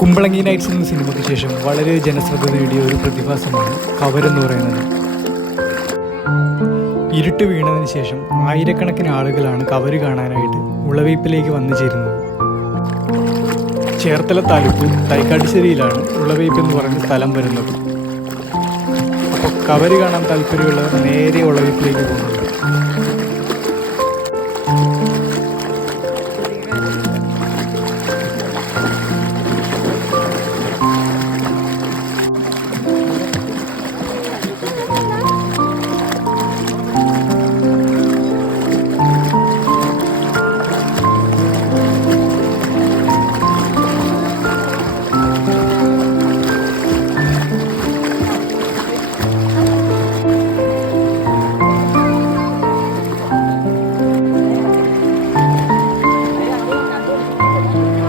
Kumbalangi nights എന്ന സിനിമയ്ക്ക് ശേഷം വളരെ ജനശ്രദ്ധ നേടിയ ഒരു പ്രതിഭാസമാണ് കവരെന്ന് പറയുന്നത്. ഇരുട്ട് വീണതിന് ശേഷം ആയിരക്കണക്കിന് ആളുകളാണ് കവര് കാണാനായിട്ട് ഉളവയ്പ്പിലേക്ക് വന്നു ചേരുന്നത്. ചേർത്തല താലൂക്ക് തൈക്കാട്ടുശ്ശേരിയിലാണ് ഉളവയ്പ്പ് എന്ന് പറയുന്ന സ്ഥലം വരുന്നത്. അപ്പോൾ കവര് കാണാൻ താല്പര്യമുള്ളവർ നേരെ ഉളവയ്പ്പിലേക്ക് പോകുന്നുണ്ട്.